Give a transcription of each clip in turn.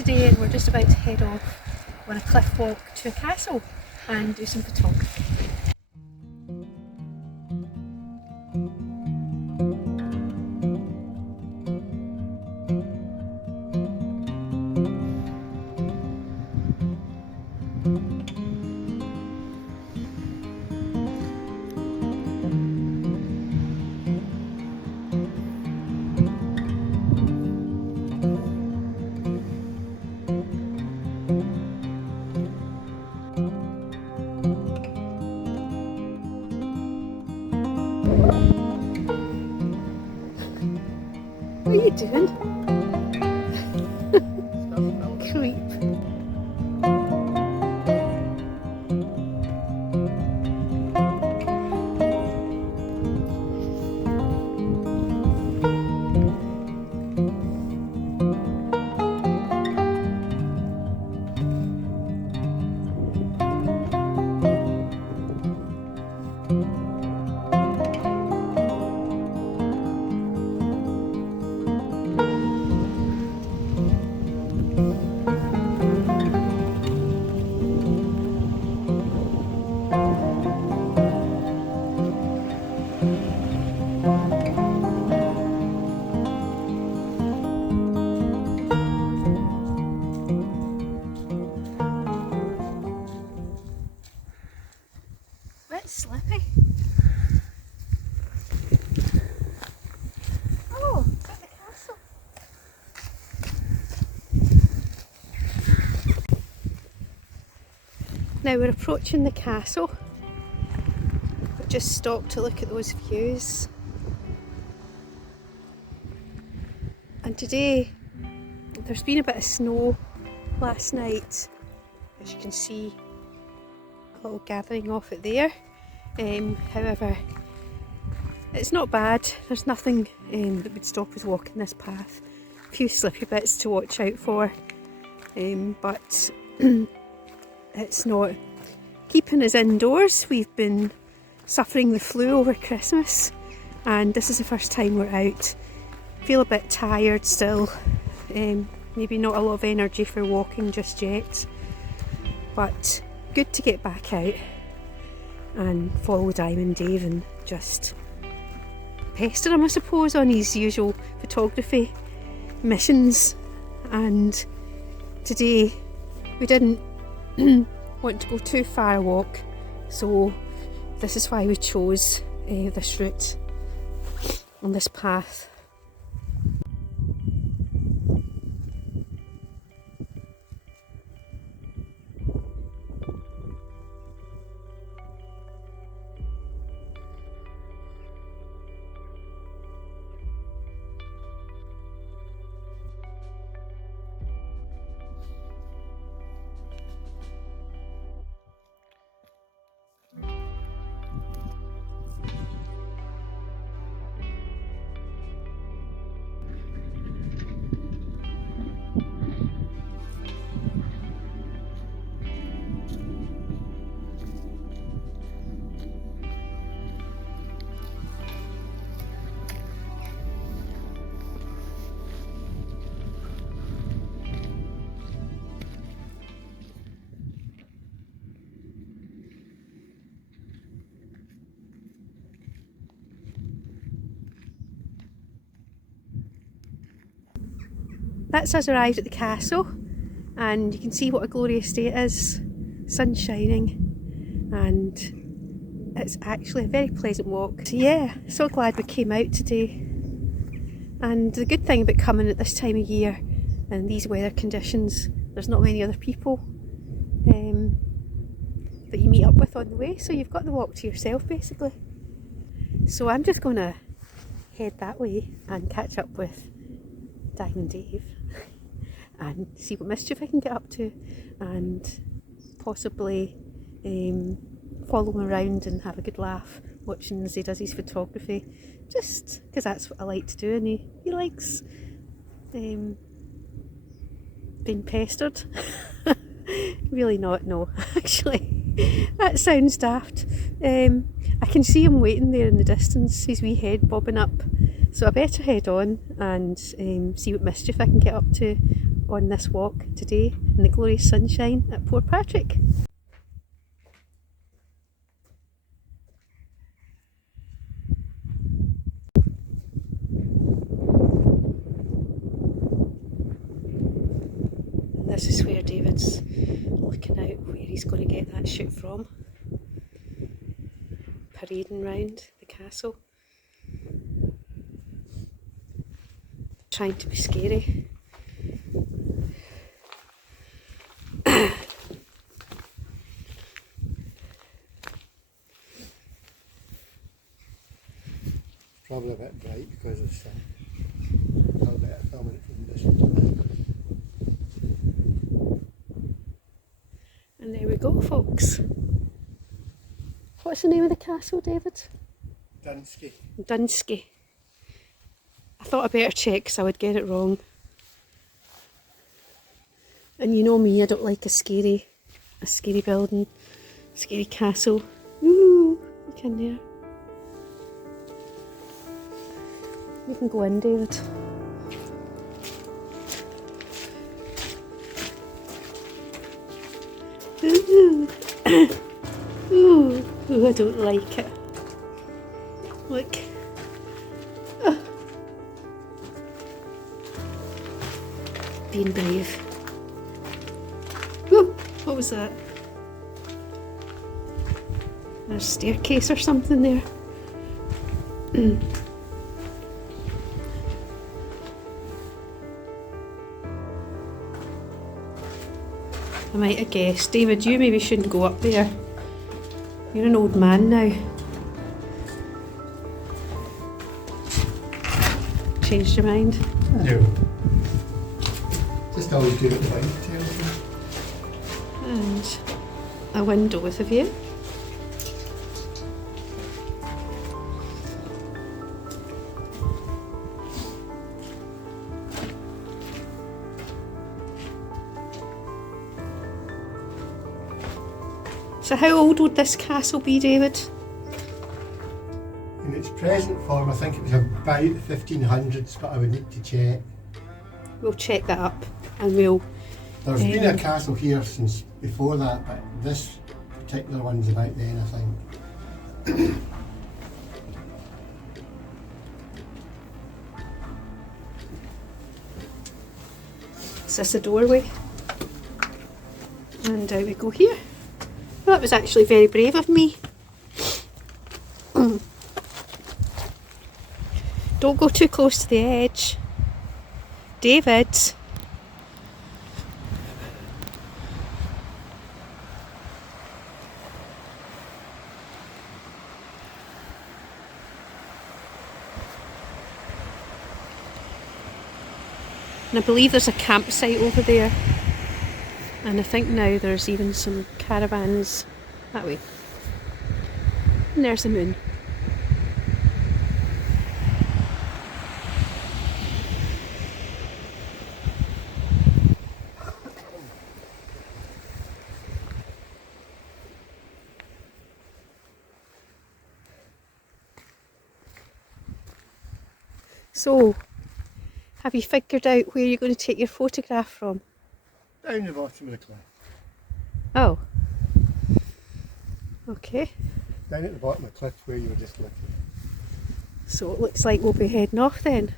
today and we're just about to head off on a cliff walk to a castle and do some photography. What are you doing? Creep. Slippy. Oh, at the castle. Now we're approaching the castle. We've just stopped to look at those views. And today there's been a bit of snow last night, as you can see, a little gathering off it there. However, it's not bad. There's nothing that would stop us walking this path. A few slippy bits to watch out for, but it's not keeping us indoors. We've been suffering the flu over Christmas and this is the first time we're out. Feel a bit tired still, maybe not a lot of energy for walking just yet, but good to get back out and follow Diamond Dave and just pester him, I suppose, on his usual photography missions. And today we didn't want to go too far a walk, so this is why we chose this route on this path. That's us arrived at the castle, and you can see what a glorious day it is. Sun shining, and it's actually a very pleasant walk. So yeah, so glad we came out today. And the good thing about coming at this time of year and these weather conditions, there's not many other people that you meet up with on the way, so you've got the walk to yourself basically. So I'm just going to head that way and catch up with Diamond Dave and see what mischief I can get up to, and possibly follow him around and have a good laugh watching as he does his photography, just because that's what I like to do, and he likes being pestered. Really not, no, actually that sounds daft. I can see him waiting there in the distance, his wee head bobbing up, so I better head on and see what mischief I can get up to on this walk today in the glorious sunshine at Portpatrick. This is where David's looking out where he's going to get that shoot from. Parading round the castle. Trying to be scary. Probably a bit bright because it's a little bit of filming it from this. And there we go, folks. What's the name of the castle, David? Dunskey. Dunskey. I thought I'd better check because I would get it wrong. And you know me, I don't like a scary building, scary castle. Ooh, look in there. You can go in, David. Ooh. Ooh, I don't like it. Look. Being brave. Ooh, what was that? There's a staircase or something there. I might have guessed. David, you maybe shouldn't go up there. You're an old man now. Changed your mind? No. Just always do it right. And a window with a view. So how old would this castle be, David? In its present form, I think it was about the 1500s, but I would need to check. We'll check that up and we'll... There's been a castle here since before that, but this particular one's about then, I think. Is this a doorway? And we go here. Well, that was actually very brave of me. Don't go too close to the edge. David. And I believe there's a campsite over there. And I think now there's even some caravans that way. And there's the moon. So, have you figured out where you're going to take your photograph from? Down the bottom of the cliff. Oh. Okay. Down at the bottom of the cliff where you were just looking. So it looks like we'll be heading off then.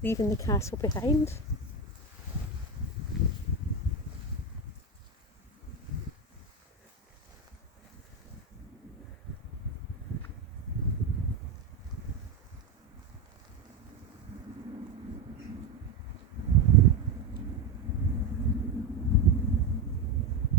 Leaving the castle behind.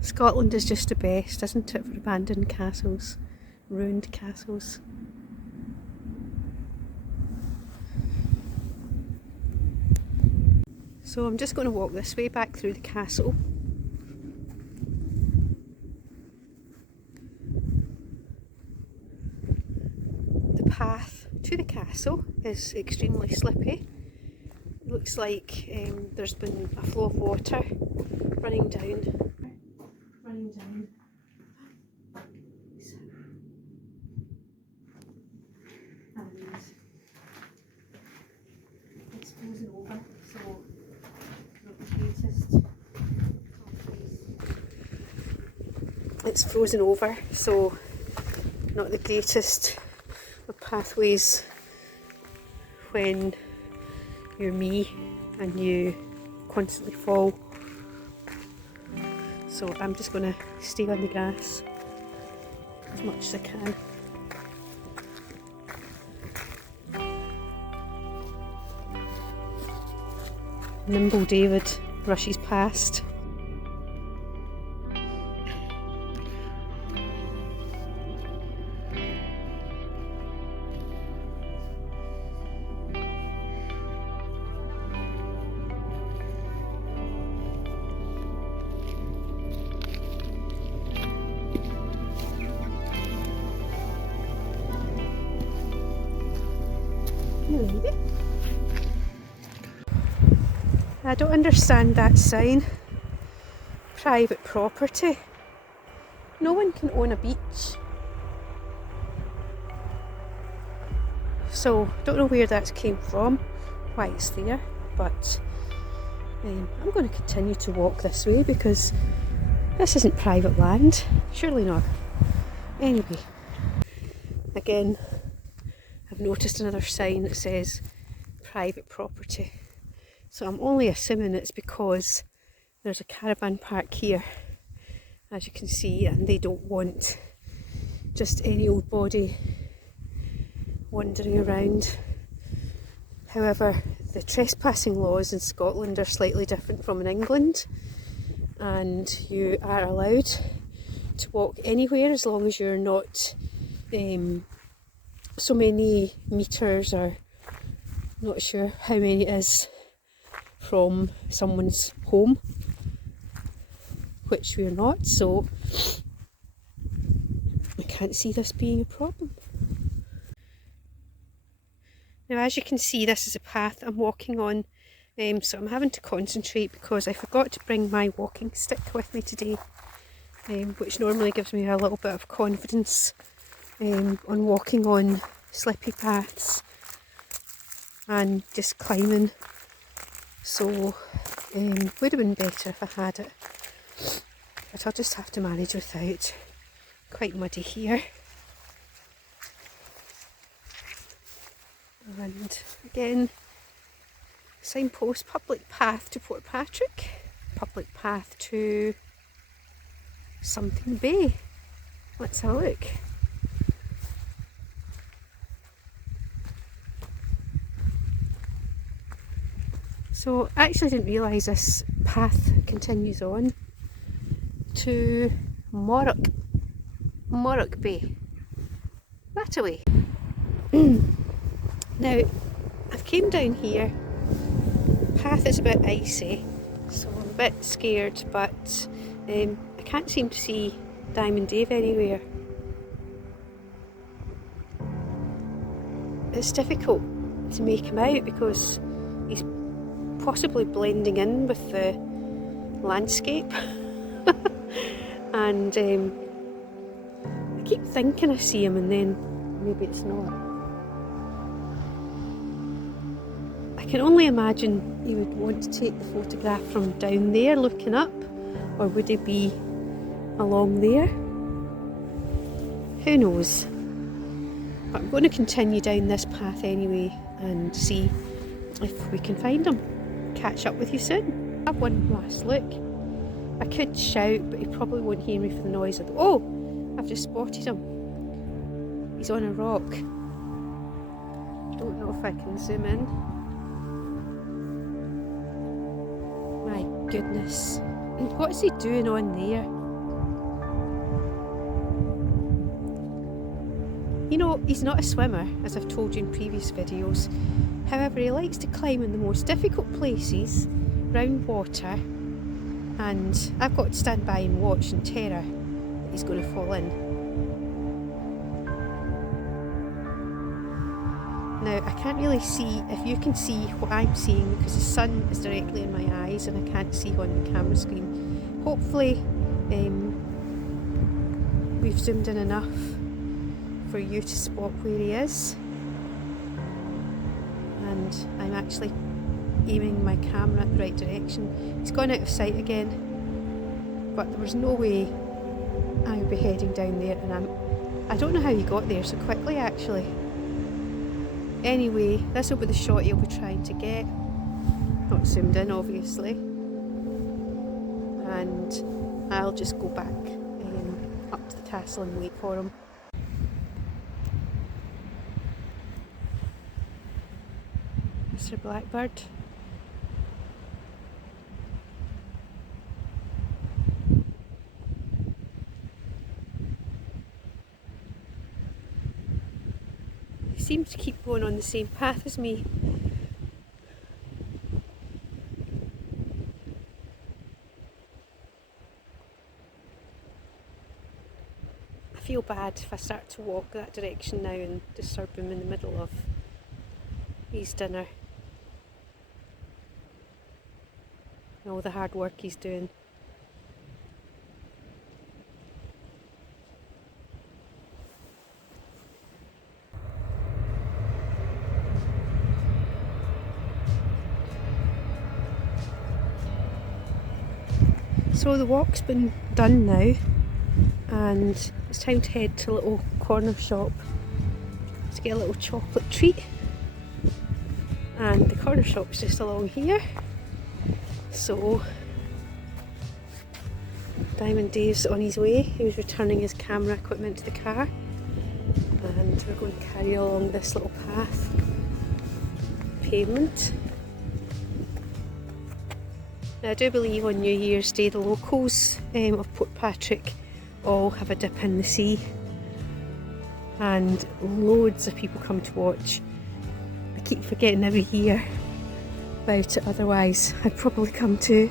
Scotland is just the best, isn't it, for abandoned castles, ruined castles. So I'm just going to walk this way back through the castle. The path to the castle is extremely slippy. It looks like there's been a flow of water running down. And it's frozen over, so it's frozen over, so not the greatest of pathways when you're me and you constantly fall. So I'm just going to stay on the grass as much as I can. Nimble David rushes past. I don't understand that sign. Private property. No one can own a beach. So, don't know where that came from, why it's there, but I'm going to continue to walk this way because this isn't private land. Surely not. Anyway, again, I've noticed another sign that says private property. So I'm only assuming it's because there's a caravan park here, as you can see, and they don't want just any old body wandering around. However, the trespassing laws in Scotland are slightly different from in England, and you are allowed to walk anywhere as long as you're not so many metres, or not sure how many it is, from someone's home, which we're not, so I can't see this being a problem. Now, as you can see, this is a path I'm walking on, so I'm having to concentrate because I forgot to bring my walking stick with me today, which normally gives me a little bit of confidence on walking on slippy paths and just climbing. So would have been better if I had it, but I'll just have to manage without. Quite muddy here. And again, signpost, public path to Portpatrick, public path to something bay. Let's have a look. So I actually didn't realise this path continues on to Morrock Bay. That away. Now, I've came down here. The path is a bit icy, so I'm a bit scared, but I can't seem to see Diamond Dave anywhere. It's difficult to make him out because he's possibly blending in with the landscape. And I keep thinking I see him, and then maybe it's not. I can only imagine he would want to take the photograph from down there looking up, or would he be along there? Who knows? But I'm going to continue down this path anyway and see if we can find him. Catch up with you soon. Have one last look. I could shout, but he probably won't hear me for the noise of the... Oh! I've just spotted him. He's on a rock. Don't know if I can zoom in. My goodness. What's he doing on there? You know, he's not a swimmer, as I've told you in previous videos. However, he likes to climb in the most difficult places, round water, and I've got to stand by and watch in terror that he's going to fall in. Now, I can't really see if you can see what I'm seeing because the sun is directly in my eyes and I can't see on the camera screen. Hopefully, we've zoomed in enough for you to spot where he is. And I'm actually aiming my camera in the right direction. He's gone out of sight again, but there was no way I'll be heading down there, and I don't know how he got there so quickly actually. Anyway, this will be the shot he'll be trying to get. Not zoomed in obviously. And I'll just go back up to the castle and wait for him. Mr. Blackbird. He seems to keep going on the same path as me. I feel bad if I start to walk that direction now and disturb him in the middle of his dinner. And all the hard work he's doing. So the walk's been done now, and it's time to head to a little corner shop to get a little chocolate treat. And the corner shop's just along here. So Diamond Dave's on his way. He was returning his camera equipment to the car, and we're going to carry along this little path, pavement. Now I do believe on New Year's Day the locals of Portpatrick all have a dip in the sea, and loads of people come to watch. I keep forgetting every year about it, otherwise I'd probably come too.